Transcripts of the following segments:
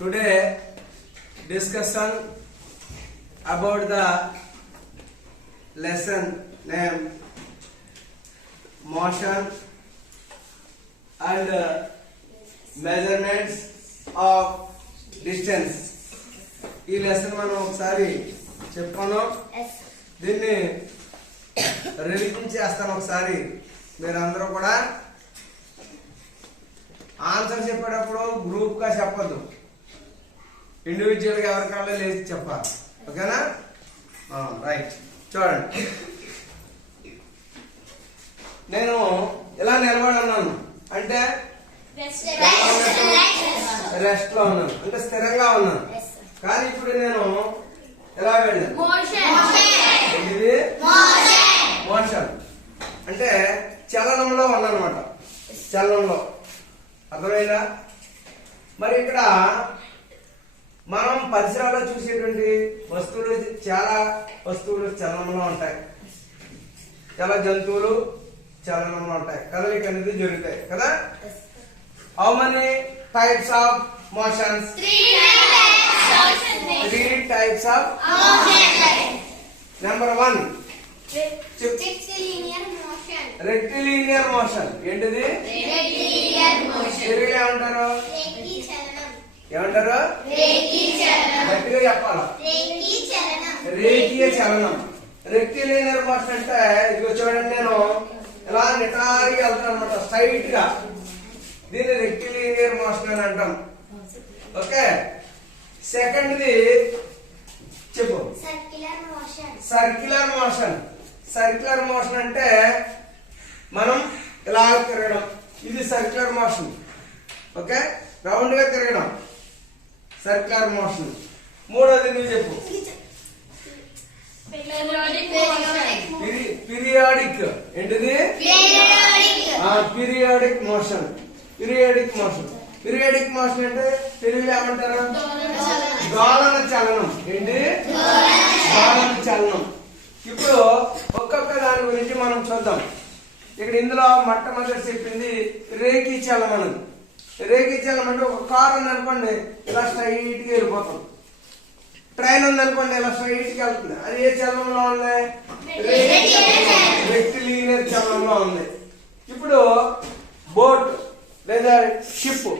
Today discussion about the lesson name motion and measurements of distance. ఈ lesson మనం ఒకసారి చెప్పుకున్నాం. దీన్ని రివిజన్ చేస్తాను ఒకసారి. మీరందరూ కూడా ఆన్సర్ చెప్పేటప్పుడు గ్రూప్ గా చెప్పద్దు, ఇండివిజువల్ గా ఎవరికల్లా లేచి చెప్పాలి. ఓకేనా? రైట్. చూడండి, నేను ఇలా నిలబడి ఉన్నాను అంటే రెస్ట్ లో ఉన్నాను, అంటే స్థిరంగా ఉన్నాను. కానీ ఇప్పుడు నేను ఎలా వెళ్ళాను, ఇది మోషన్ అంటే చలనంలో ఉన్నానమాట. చలనంలో అర్థమైందా? మరి ఇక్కడ మనం పరిసరాల్లో చూసేటువంటి వస్తువులు, చాలా వస్తువులు చలనంలో ఉంటాయి, చాలా జంతువులు చలనంలో ఉంటాయి, కదలిక అనేది జరుగుతాయి కదా. How many types of motions? Three types of motion. Number 1 rectilinear motion. ఏంటిది? తెలుగులో ఏమంటారు? ఏమంటారు? గట్టిగా చెప్పాలా? రేఖీయ చలనం. రెక్టిలినియర్ మోషన్ అంటే ఇదిగో చూడండి, నేను ఇలా నిటారుగా వెళ్తాను అనమాట, స్ట్రైట్ గా. దీన్ని రెక్టిలినియర్ మోషన్ అని అంటాం. ఓకే. సెకండ్ది చెప్పు. Circular motion. సర్క్యులర్ మోషన్ అంటే మనం ఇలా తిరగడం, ఇది సర్క్యులర్ మోషన్. ఓకే, రౌండ్ గా తిరగడం సర్క్యులర్ మోషన్. మూడోది నువ్వు చెప్పు. పీరియాడిక్. ఏంటిది? Periodic motion. Periodic motion. Periodic motion అంటే తెలుగులో ఏమంటారు? దోలన చలనం. ఏంటి? దోలన చలనం. ఇప్పుడు ఒక్కొక్క దాని గురించి మనం చూద్దాం. ఇక్కడ ఇందులో మొట్టమొదటి చెప్పింది రేఖీ చలనం. రేఖీ చలనం అంటే ఒక కారు ఉందనుకోండి, ఇలా స్ట్రైట్ గా వెళ్ళిపోతాం. ట్రైన్ ఉందనుకోండి, ఇలా స్ట్రైట్ గా వెళ్తుంది. అది ఏ చలనంలో ఉంది? రెక్టిలినియర్ చలనంలో ఉంది. ఇప్పుడు బోట్ లేదా షిప్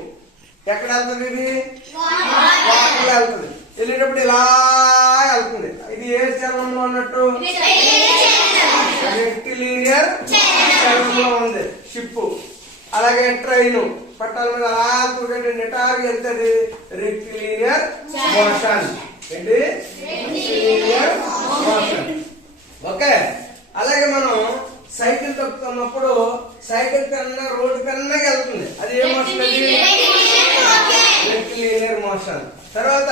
ఎక్కడ వెళ్తుంది? ఇది వాటర్ లో వెళ్తుంది. వెళ్ళేటప్పుడు ఇలా వెళ్తుంది. ఇది ఏ చలనంలో ఉన్నట్టు? రెక్టిలినియర్ చలనంలో ఉంది షిప్. అలాగే ట్రైన్ పట్టాల మీద అలా కూర్చొని నిటారుగా వెళ్తుంది, రెక్టిలినియర్ మోషన్. ఏంటి? Rectilinear motion. ఓకే. అలాగే మనం సైకిల్ తొక్కుతున్నప్పుడు సైకిల్ కన్నా రోడ్డు కన్నా వెళ్తుంది, అది ఏ మోషన్? అది రెక్టిలినియర్ మోషన్. తర్వాత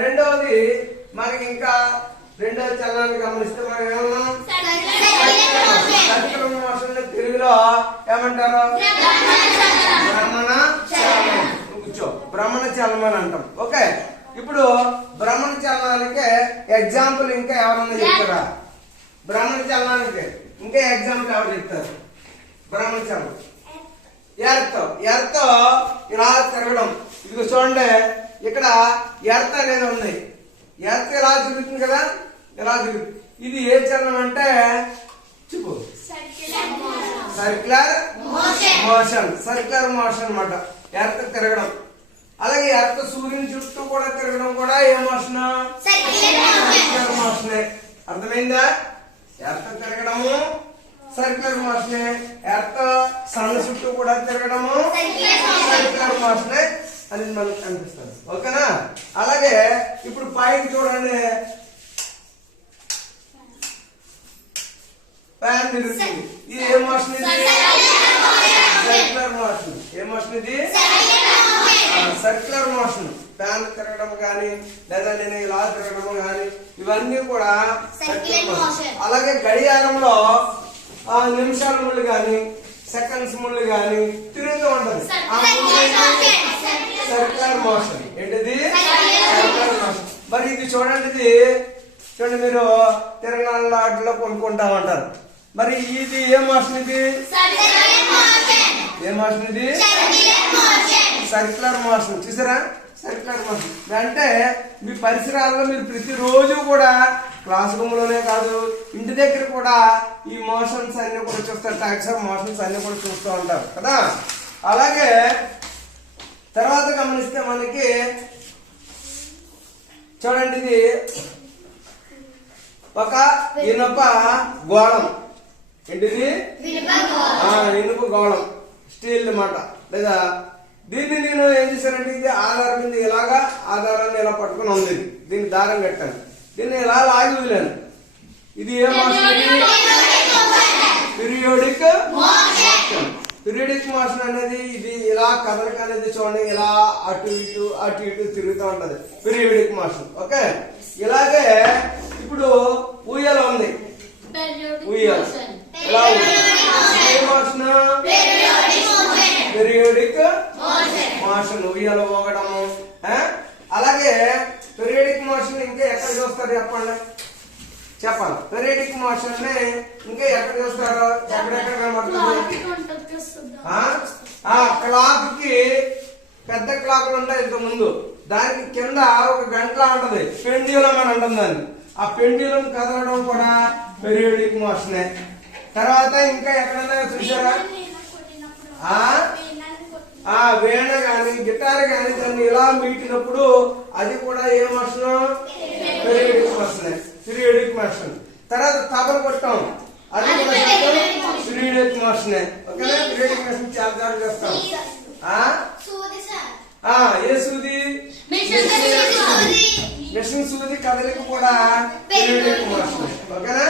రెండవది, మనకి ఇంకా రెండవ చలనాన్ని గమనిస్తే మనం ఏమన్నాం? సర్క్యులర్ మోషన్ తెలుగులో ఏమంటారు? భ్రమణ చలనం. కూర్చో, భ్రమణ చలనం అంటాం. ఓకే. ఇప్పుడు భ్రమణ చలనానికి ఎగ్జాంపుల్ ఇంకా ఎవరన్నా చెప్తారా? భ్రమణ చలనానికి ఇంకా ఎగ్జాంపుల్ ఎవరు చెప్తారు? భ్రమణ చలనం ఎర్త్ ఇలా తిరగడం. ఇది చూడండి, ఇక్కడ ఎర్త్ అనేది ఉంది. ఎర్త్ ఇలా తిరుగుతుంది కదా, ఇలా తిరుగుతుంది. ఇది ఏ చలనం అంటే చెప్పు. Circular motion. సర్క్యులర్ మోషన్ అన్నమాట, ఎర్త్ తిరగడం. అలాగే ఎర్త్ సూర్యుని చుట్టూ కూడా తిరగడం కూడా ఏ మోషన్? సర్క్యులర్ మోషనే. అర్థమైందా? ఎర్త్ తిరగడము సర్క్యులర్ మోషనే. ఎర్త్ సన్ చుట్టూ కూడా తిరగడము సర్క్యులర్ మోషనే అని మనకు కనిపిస్తుంది. ఓకేనా? అలాగే ఇప్పుడు పైకి చూడండి, ఫ్యాన్ తిరుగుతుంది. ఇది ఏ మోషన్? ఇది సర్క్యులర్ మోషన్. ఏ మోషన్ ఇది? Circular motion. ఫ్యాన్ తిరగడం కానీ, లేదా నేను ఇలా తిరగడం కానీ, ఇవన్నీ కూడా సర్క్యులర్ మోషన్. అలాగే గడియారంలో నిమిషాల ముళ్ళు కానీ, సెకండ్స్ ముళ్ళు కానీ తిరుగుతూ ఉంటది, సర్క్యులర్ మోషన్. ఏంటిది? Circular motion. మరి ఇది చూడండి, ఇది చూడండి, మీరు తిరణాల ఆటలో కొనుక్కుంటా ఉంటారు. మరి ఇది ఏ మోషన్? ఇది ఏ మోషన్? ఇది సర్క్యులర్ మోషన్. చూసారా? Circular motion. అంటే మీ పరిసరాల్లో మీరు ప్రతిరోజు కూడా క్లాస్ రూమ్ లోనే కాదు ఇంటి దగ్గర కూడా ఈ మోషన్స్ అన్ని కూడా చూస్తారు. టైప్స్ ఆఫ్ మోషన్స్ అన్ని కూడా చూస్తూ ఉంటారు కదా. అలాగే తర్వాత గమనిస్తే మనకి చూడండి, ఇది ఒక ఇనుప గోళం. ఏంటిది? ఇనుప గోళం, స్టీల్ అన్నమాట. లేదా దీన్ని నేను ఏం చేశానంటే, ఇది ఆధారం మీద ఇలాగా ఆధారాన్ని ఇలా పట్టుకుని ఉంది. దీన్ని దారం కట్టాను, దీన్ని ఇలా లాగి వదిలాను. ఇది ఏ motion? Periodic motion. Periodic motion అనేది ఇది ఇలా కదలిక అనేది చూడండి, ఇలా అటు ఇటు తిరుగుతూ ఉంటది పీరియోడిక్ మోషన్. ఓకే. ఇలాగే ఇప్పుడు ఊయల ఉంది, ఊయల ఎలా మోషన్? పీరియోడిక్ మోషన్, ఊయల ఊగడము. అలాగే పీరియోడిక్ మోషన్ ఇంకా ఎక్కడ చూస్తారు చెప్పండి, చెప్పాలి. పీరియోడిక్ మోషన్ ని ఇంకా ఎక్కడ చూస్తారు? ఎక్కడెక్కడ కనబడుతుంది? క్లాక్ కి పెద్ద క్లాకులు ఉంటాయి ఇంత ముందు, దానికి కింద ఒక గంటలా ఉంటది, పెండ్యులం అని అంటుంది దాన్ని. ఆ పెండ్యులం కదలడం కూడా పీరియోడిక్ మోషనే. తర్వాత ఇంకా ఎక్కడైనా చూసారా? వీణ గాని గిటార్ గాని దాన్ని ఇలా మీటినప్పుడు అది కూడా ఏ motion? Periodic motion. Periodic motion. తర్వాత తబల కొట్టం, అది కూడా పీరియోడిక్ మోషన్. ఓకేనా? పీరియోడిక్ మోషన్ చాలా సార్లు చేస్తాం. ఏ సూది? మిషన్ సూది కదలిక కూడా పీరియోడిక్ మోషన్. ఓకేనా?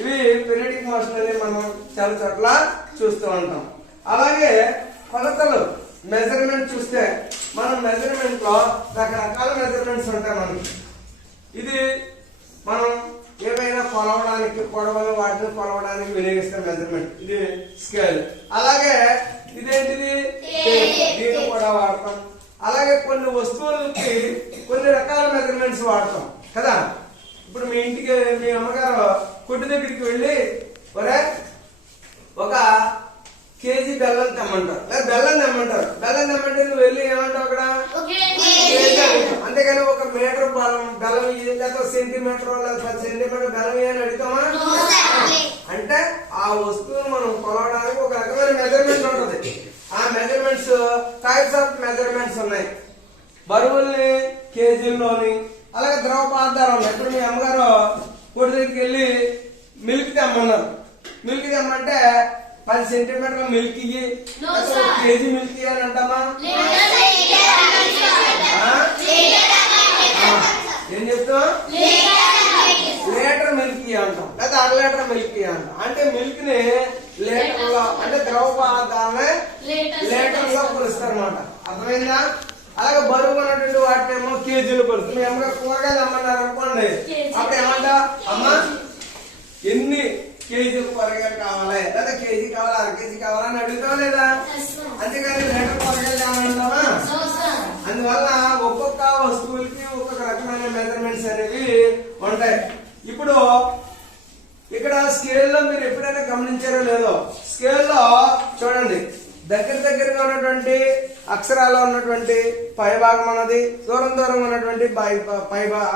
ఇవి పీరియోడిక్ మోషన్ అని మనం చాలా చోట్ల చూస్తూ ఉంటాం. అలాగే కొలతలు, మెజర్మెంట్ చూస్తే మనం మెజర్మెంట్ లో రకరకాల మెజర్మెంట్స్ ఉంటాయి మనకి. ఇది మనం ఏమైనా కొలవడానికి, పొడవలు వాటిని కొలవడానికి వినియోగిస్తాం మెజర్మెంట్. ఇది స్కేల్. అలాగే ఇదేంటిది? దీన్ని కూడా వాడతాం. అలాగే కొన్ని వస్తువులకి కొన్ని రకాల మెజర్మెంట్స్ వాడతాం కదా. ఇప్పుడు మీ ఇంటికి మీ అమ్మగారు కొట్టు దగ్గరికి వెళ్ళి ఒరే ఒక కేజీ బెల్లం తెమ్మంటారు, లేదా బెల్లం తెమ్మంటారు. బెల్లం తెమ్మంటే నువ్వు వెళ్ళి ఏమంటావు అక్కడ? అంతేగాని ఒక మీటర్ బెల్లం లేదా సెంటీమీటర్ లేదా 10 సెంటీమీటర్ బెల్లం అని అడుగుతామా? అంటే ఆ వస్తువును మనం కొలవడానికి ఒక రకమైన మెజర్మెంట్ ఉంటుంది. ఆ మెజర్మెంట్స్ టైప్స్ ఆఫ్ మెజర్మెంట్స్ ఉన్నాయి. బరువుల్ని కేజీల్లోని, అలాగే ద్రవ పదార్థాలు ఉన్నాయి. ఇప్పుడు మీ అమ్మగారు కొట్టు దగ్గరికి వెళ్ళి మిల్క్ తెమ్మన్నారు. మిల్క్ తెమ్మంటే 10 సెంటీమీటర్ల మిల్క్ ఇయ్యి, కేజీ మిల్క్ అని అంటామా? ఏం చెప్తాం? లీటర్ మిల్క్ అంటాం, లేదా 1/2 లీటర్ మిల్క్ అంటాం. అంటే మిల్క్ ని లీటర్ లో, అంటే ద్రవ పదార్థాలనే లీటర్ లో కొలుస్తారు అన్నమాట. అర్థమైందా? అలాగే బరువు ఉన్నటువంటి వాటినేమో కేజీలు కొలుస్తుంది. మీ అమ్మగారు కూరగాయలు అమ్మన్నారు అనుకోండి, అప్పుడు ఏమంటా? అమ్మా ఎన్ని కేజీలు కూరగాయలు కావాలి, లేదా కేజీ కావాలా, 1/2 కేజీ కావాలా అని అడుగుతావా లేదా? అంతేగాని లీటర్ కూరగాయలు కావాలంటావా? అందువల్ల ఒక్కొక్క వస్తువులకి ఒక్కొక్క రకమైన మెజర్మెంట్స్ అనేవి ఉంటాయి. ఇప్పుడు ఇక్కడ స్కేల్లో మీరు ఎప్పుడైనా గమనించారో లేదో, స్కేల్లో చూడండి, దగ్గరగా ఉన్నటువంటి అక్షరాలు ఉన్నటువంటి పై భాగం అన్నది, దూరంగా ఉన్నటువంటి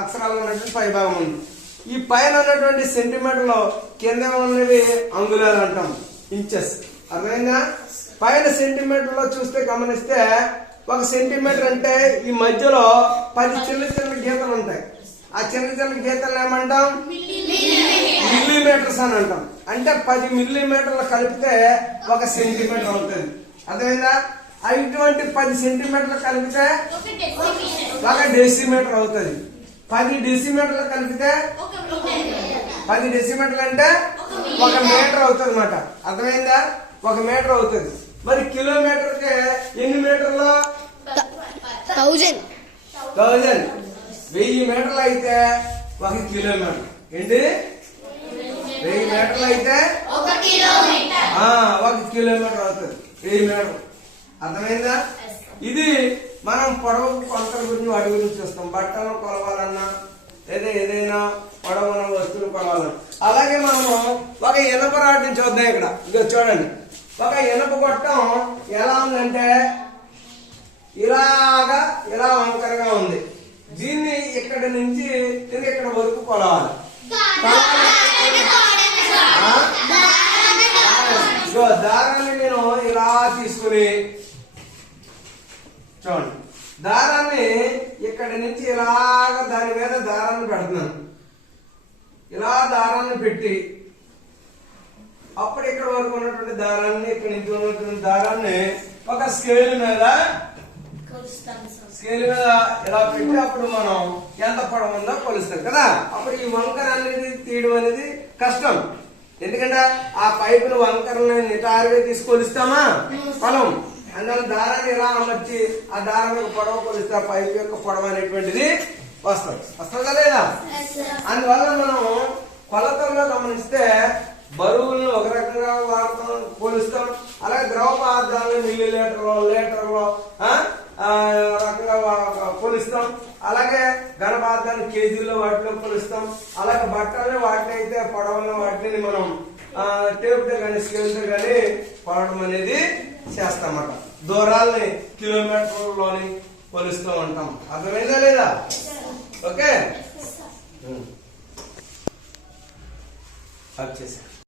అక్షరాలు ఉన్నటువంటి పై భాగం ఉంది. ఈ పైన ఉన్నటువంటి సెంటీమీటర్లు, కింద ఉన్నవి అంగుళాలు అంటాం, ఇంచెస్. అర్థమైందా? పైన సెంటీమీటర్ లో చూస్తే గమనిస్తే ఒక సెంటీమీటర్ అంటే ఈ మధ్యలో 10 చిన్న గీతలు ఉంటాయి. ఆ చిన్న గీతలు ఏమంటాం? మిల్లీమీటర్స్ అని అంటాం. అంటే 10 మిల్లీమీటర్లు కలిపితే ఒక సెంటీమీటర్ అవుతుంది. అర్థమైందా? ఇటువంటి 10 సెంటీమీటర్లు కలిపితే ఒక డెసిమీటర్ అవుతుంది. 10 డెసిమీటర్లు కలిపితే 10 డెసిమీటర్లు అంటే 1 మీటర్ అవుతుంది అన్నమాట. అర్థమైందా? 1 మీటర్ అవుతుంది. మరి కిలోమీటర్ కి ఎన్ని మీటర్లు? 1000. 1000 మీటర్లు అయితే 1 కిలోమీటర్. ఏంటి? 1000 మీటర్లు అయితే 1 కిలోమీటర్ అవుతుంది. 1000 మీటర్లు. అర్థమైందా? ఇది మనం పొడవు కొలతల గురించి వాటి గురించి చూస్తాం. బట్టలు కొలవాలన్నా, లేదా ఏదైనా పొడవున వస్తువులు కొలవాలన్నా. అలాగే మనము ఒక ఇనప రాడ్ని చూద్దాం. ఇక్కడ ఇక చూడండి, ఒక ఇనప గొట్టం ఎలా ఉందంటే ఇలాగా ఇలా వంకరగా ఉంది. దీన్ని ఇక్కడ నుంచి ఇక్కడ వరకు కొలవాలి. దారాన్ని నేను ఇలా తీసుకుని చూడండి, దారాన్ని ఇక్కడి నుంచి ఇలాగ దాని మీద దారాన్ని పెడుతున్నాను. ఇలా దారాన్ని పెట్టి అప్పుడు ఇక్కడ వరకు ఉన్నటువంటి దారాన్ని, ఇక్కడ నుంచి ఉన్నటువంటి దారాన్ని ఒక స్కేల్ మీద ఇలా పెట్టి అప్పుడు మనం ఎంత పొడవు ఉందో కొలుస్తాం కదా. అప్పుడు ఈ వంకర అనేది తీయడం అనేది కష్టం. ఎందుకంటే ఆ పైపును వంకరని నిటారుగా తీసి కొలుస్తామా పొలం. అందువల్ల దారాన్ని ఇలా అమర్చి ఆ దారం యొక్క పొడవు కొలిస్తే ఆ పైపు యొక్క పొడవు అనేటువంటిది వస్తుందా లేదా? అందువల్ల మనం కొలతల్లో గమనిస్తే బరువులను ఒక రకంగా వాడతాం, కొలుస్తాం. అలాగే ద్రవ పదార్థాలను మిల్లీ లీటర్లో రకంగా కొలుస్తాం. అలాగే ఘన పదార్థాలను కేజీల్లో వాటిలో కొలుస్తాం. అలాగే బట్టలని వాటిని అయితే పొడవలను వాటిని మనం టేపుతో కానీ స్కేల్తో కానీ కొలవడం అనేది చేస్తామన్నమాట. దూరాలని కిలోమీటర్లోని కొలుస్తూ ఉంటాం. అర్థమైందా లేదా? ఓకే, వచ్చేసా.